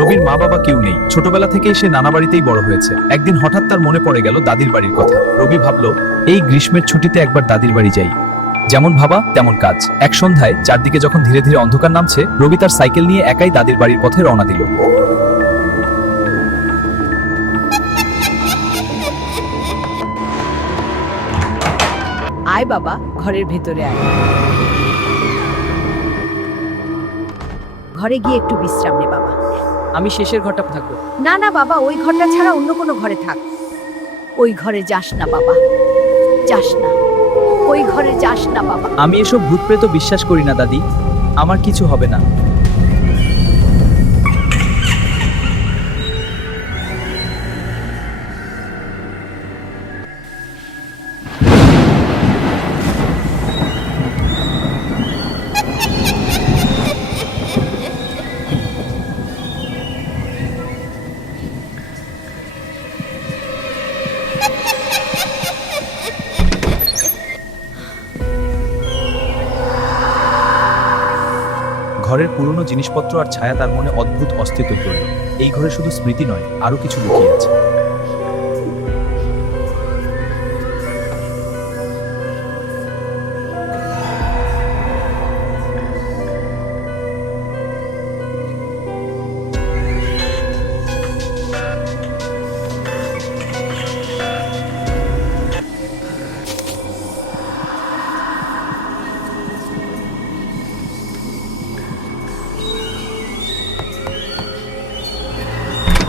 রবির মা বাবা কেউ নেই, ছোটবেলা থেকেই সে নানা বাড়িতেই বড় হয়েছে। একদিন হঠাৎ তার মনে পড়ে গেল দাদির বাড়ির কথা। রবি ভাবলো, এই গ্রীষ্মের ছুটিতে একবার দাদির বাড়ি যাই। যেমন ভাবা তেমন কাজ। এক সন্ধ্যায় চারদিকে যখন ধীরে ধীরে অন্ধকার নামছে, রবি তার সাইকেল নিয়ে একাই দাদির বাড়ির পথে রওনা দিল। আয় বাবা, ঘরের ভেতরে আয়। ঘরে গিয়ে একটু বিশ্রাম নে বাবা। আমি শেষের ঘরটা থাকবো। না না বাবা, ওই ঘরটা ছাড়া অন্য কোনো ঘরে থাক। ওই ঘরে যাস না বাবা, যাস না। ওই ঘরে যাস না বাবা। আমি এসব ভূত প্রেত বিশ্বাস করি না দাদি, আমার কিছু হবে না। ঘরের পুরনো জিনিসপত্র আর ছায়া তার মনে অদ্ভুত অস্তিত্ব তৈরি। এই ঘরে শুধু স্মৃতি নয়, আরো কিছু লুকিয়ে আছে।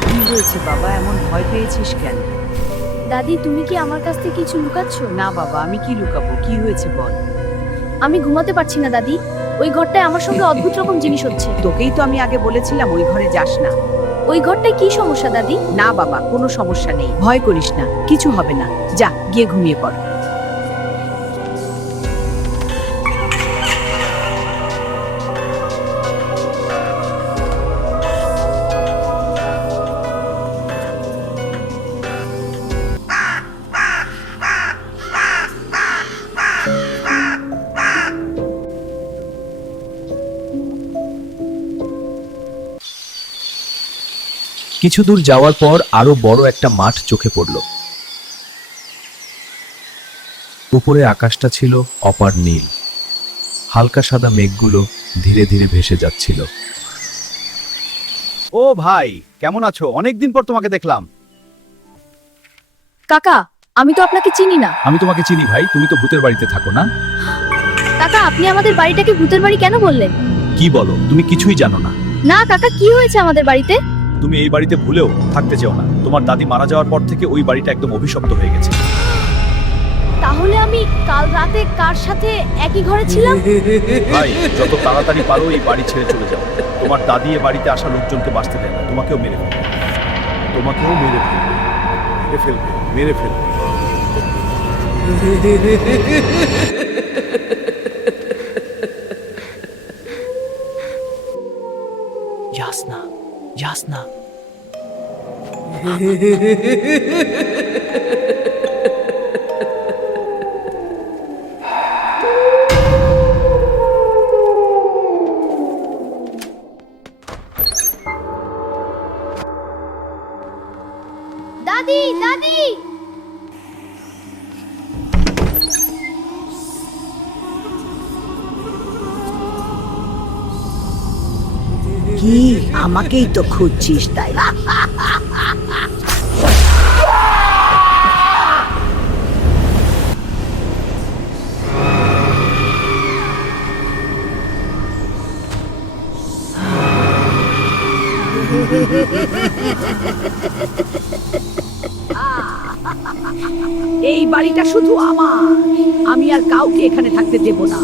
কি হয়েছে বাবা, এমন ভয় পেয়েছিস কেন? দাদি, তুমি কি আমার কাছ থেকে কিছু লুকাচ্ছ? না বাবা, আমি কি লুকাবো? কি হয়েছে বল। আমি ঘুমাতে পারছি না দাদি, ওই ঘরটায় আমার সঙ্গে অদ্ভুত রকম জিনিস হচ্ছে। তোকেই তো আমি আগে বলেছিলাম ওই ঘরে যাস না। ওই ঘরটায় কি সমস্যা দাদি? না বাবা, কোনো সমস্যা নেই, ভয় করিস না, কিছু হবে না। যা গিয়ে ঘুমিয়ে পড়। কিছু দূর যাওয়ার পর আরো বড় একটা মাঠ চোখে পড়ল। উপরে আকাশটা ছিল অপার নীল, হালকা সাদা মেঘগুলো ধীরে ধীরে ভেসে যাচ্ছিল। ও ভাই, কেমন আছো? অনেকদিন পর তোমাকে দেখলাম। কাকা, আমি তো আপনাকে চিনি না। আমি তোমাকে চিনি ভাই, তুমি তো ভূতের বাড়িতে থাকো না? কাকা, আপনি আমাদের বাড়িটাকে ভূতের বাড়ি কেন বললেন? কি বলো, তুমি কিছুই জানো না। না কাকা, কি হয়েছে আমাদের বাড়িতে? তুমি এই বাড়িতে ভুলেও থাকতে চাও না। তোমার দাদি মারা যাওয়ার পর থেকে ওই বাড়িটা একদম অভিশপ্ত হয়ে গেছে। তাহলে আমি কাল রাতে কার সাথে একই ঘরে ছিলাম? ভাই, যত তাড়াতাড়ি পারো এই বাড়ি ছেড়ে চলে যাও। তোমার দাদি এ বাড়িতে আসা লোকজনকে বাঁচতে দেয় না, তোমাকেও মেরে ফেলবে। তোমাকেও মেরে ফেলবে, মেরে ফেলবে, মেরে ফেলবে। যাস না, যাস না। দাদি, দাদি! কি, আমাকেই তো খুঁজছিস তাই? এই বাড়িটা শুধু আমার, আমি আর কাউকে এখানে থাকতে দেব না।